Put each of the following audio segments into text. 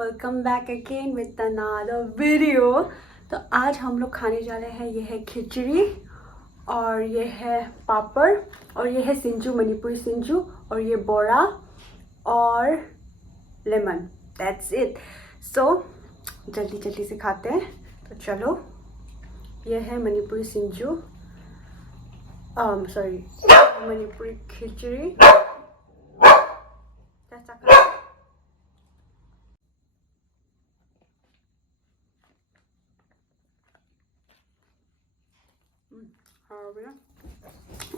Welcome back again with another video. तो आज हम लोग खाने जा रहे हैं, ये है खिचड़ी और ये है पापड़ और ये है सिंजू, मणिपुरी सिंजू, और ये बोरा और लेमन। That's it. सो जल्दी जल्दी से खाते हैं। तो चलो, ये है मणिपुरी सिंजू, सॉरी मणिपुरी खिचड़ी। कैसा खा?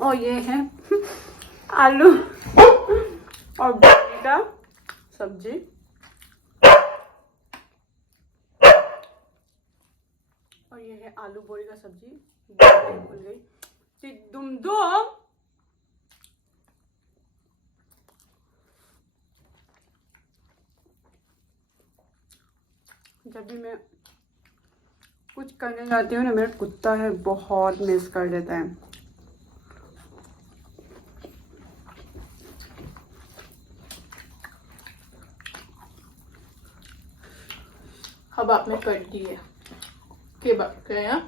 और ये है आलू और भिंडी का सब्जी। और ये है आलू बोरी का सब्जी। भूल गई दुम दुम। जब भी मैं कुछ करने जाती हूँ ना, मेरा कुत्ता है बहुत मिस कर देता है। अब आपने कर दी है के बात क्या?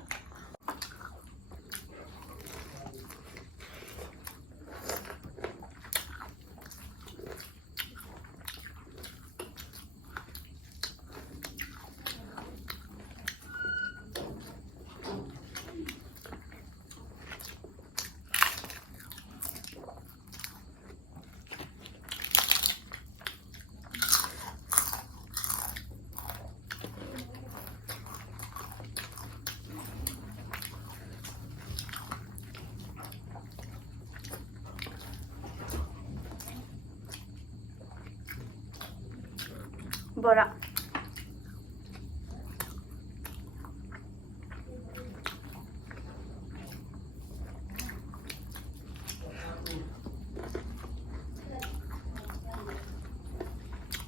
बोरा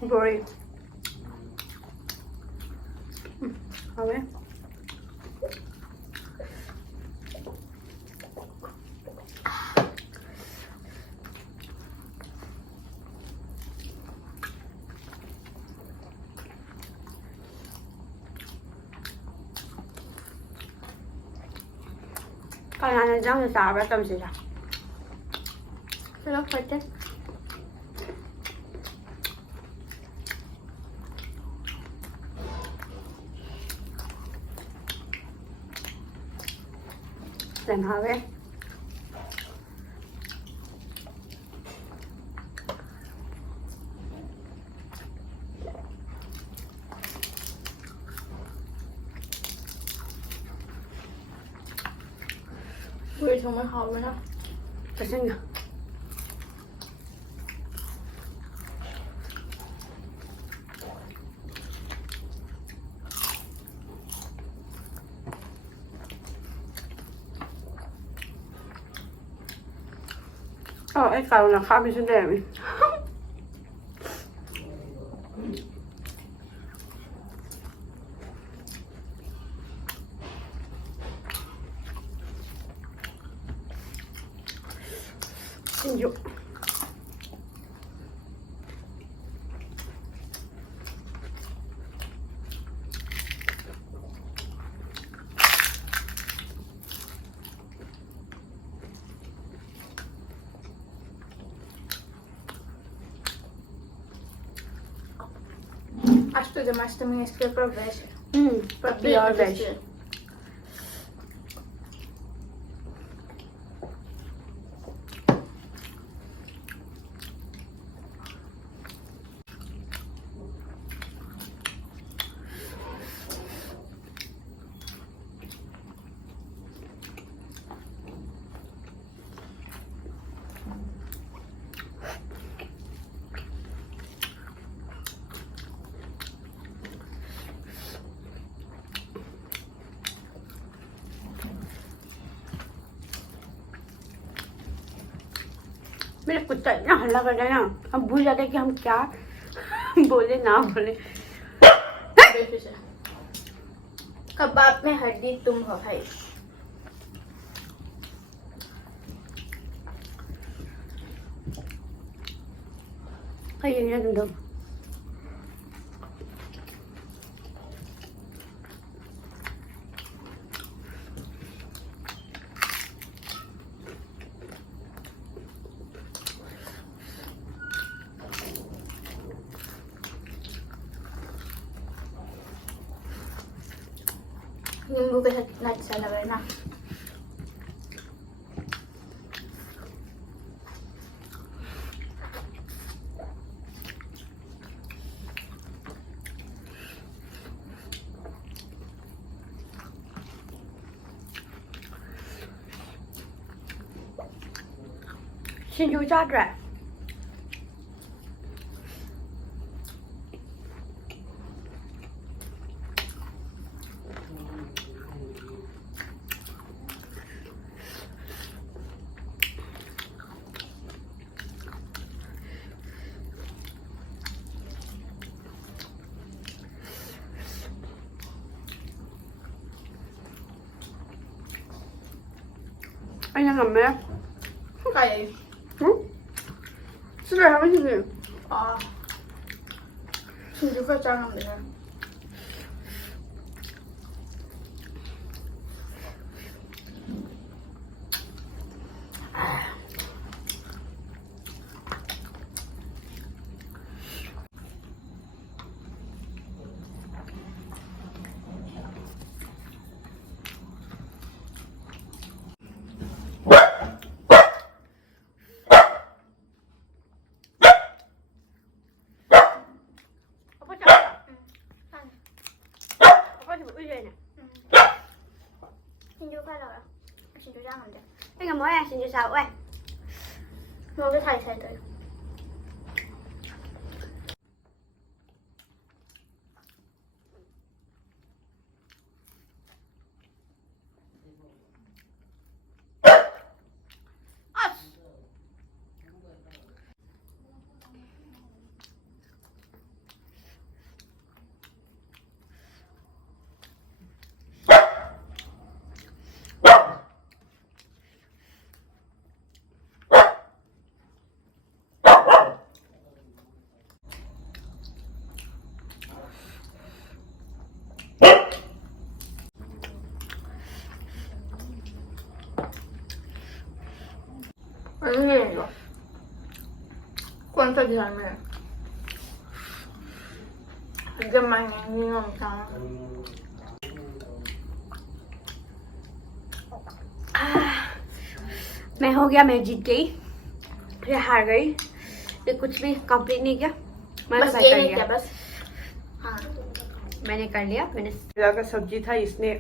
बोरी हमें看看那酱是啥吧，东西啥？这个快点。等下呗。为什么好呢？这是呢。哦，ไอ้ไก่นะข้าวไม่ใช่แดงนี่อยู่Acho que demais também esse que é para veste. Para pior veste. मेरा कुत्ता इतना हल्ला कर रहा है ना, हम भूल जाते हैं कि हम क्या बोले ना बोले। कबाब में हड्डी तुम हो भाई। कहीं नहीं तुम नींबू के साथ कितना अच्छा लग रहा है ना। सिंजू चाट रहा है। anh ăn ngầm đấy Kaya. xin lỗi không xin Ah. Hindi ko kaya naman. 신주 팔아요. 신주 장인데. 이거 뭐야 신주 사 왜? 여기 살살 돼요. Ano yun ba? Kwento di namin. Gaman yung yung tama. मैं हो गया, मैं जीत गई, ये हार गई, ये कुछ भी कंप्लीट नहीं किया। मैंने बस कर ये लिया। नहीं किया बस। हाँ मैंने कर लिया। मैंने का सब्जी था, इसने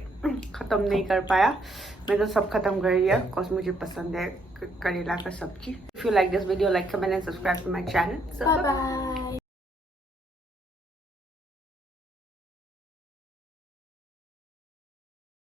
खत्म नहीं कर पाया। मैं तो सब खत्म कर लिया बिकॉज मुझे पसंद है करेला का सब्जी। If you like this video, like comment and subscribe to my channel. Bye bye.